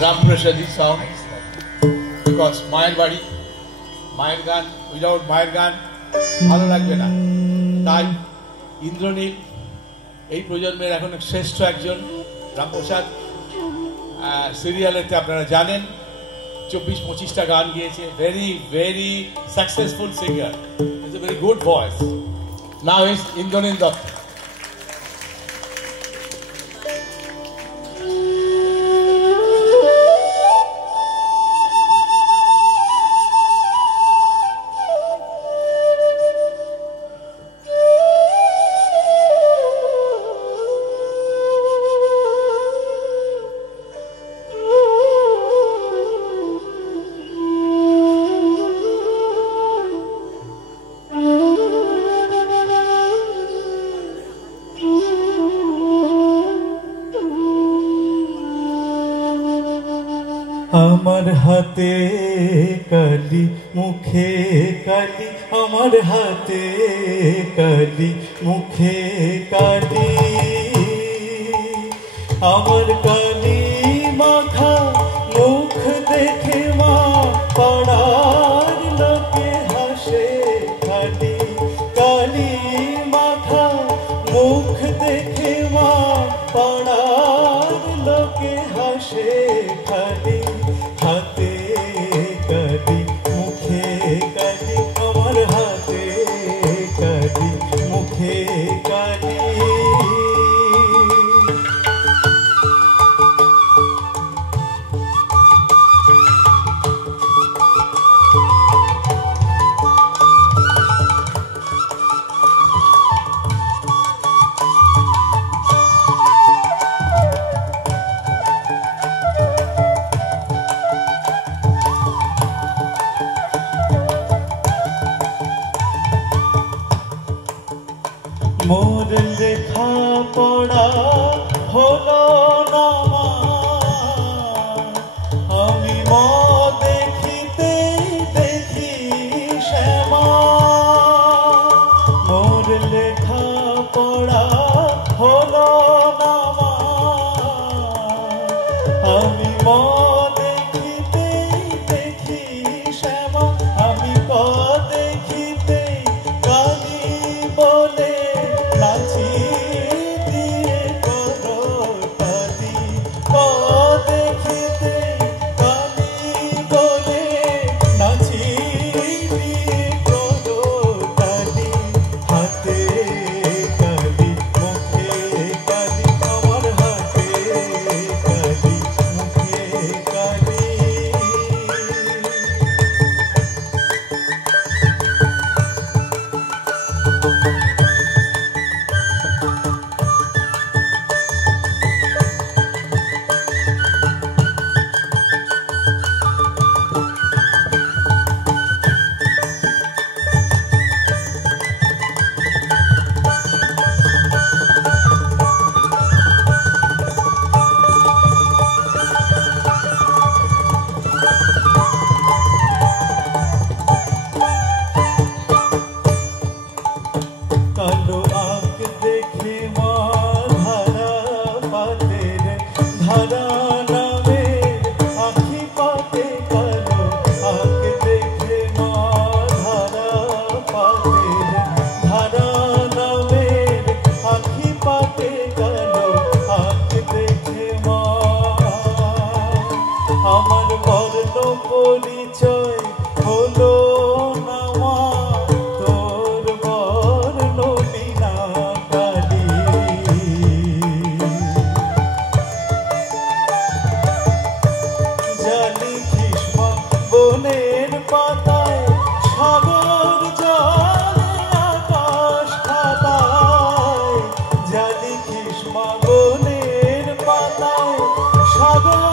Ramprasadi song, because মায়ের বাড়ি, মায়ের গান, উইদাউট মায়ের গান ভালো লাগবে না। তাই ইন্দ্রনীল এই প্রজন্মের এখন শ্রেষ্ঠ একজন। রামপ্রসাদ সিরিয়ালেতে আপনারা জানেন 24-25টা গান গিয়েছে। Very very successful singer, is a very good voice. Now is Indranil Dutta. আমার হাতে কালি মুখে কালি, আমার হাতে কালি মুখে কালি, আমার কালি মাখা মুখ দেখে মা পাড়ার লোকে হাসে খালি, কালি মাখা মুখ দেখে মা পাড়ার লোকে হাসে খালি, হাতে কালি মুখে কালি, আমার হাতে কালি মুখে কালি। মোর লেখা পড়া হলো না মা, আমি মা দেখিতে দেখি শ্যামা, মোর লেখা পড়া হলো না মা, আমি মা দেখিতে দেখি শ্যামা, আমি পা দেখিতে কালি বলে নাচি দিয়ে করো কালি, পা দেখিতে কালি বলে নাচি দিয়ে করো কালি, হাতে কালি মুখে কালি, আমার হাতে কালি মুখে কালি। কালো আঁক দেখে মা ধারা পাতের ধারা নামে আঁখি পাতে, কালো আঁক দেখে মা ধারা পাতের ধারা নামে আঁখি পাতে, কালো আঁক দেখে মা আমার বর্ণ পরিচয় হলো না মা, তোর বর্ণ বিনা কালি, জালি খিসমা বনের পাতায় সাগর জলে আকাশ খাতায়, জালি খিসমা বনের পাতায় সাগর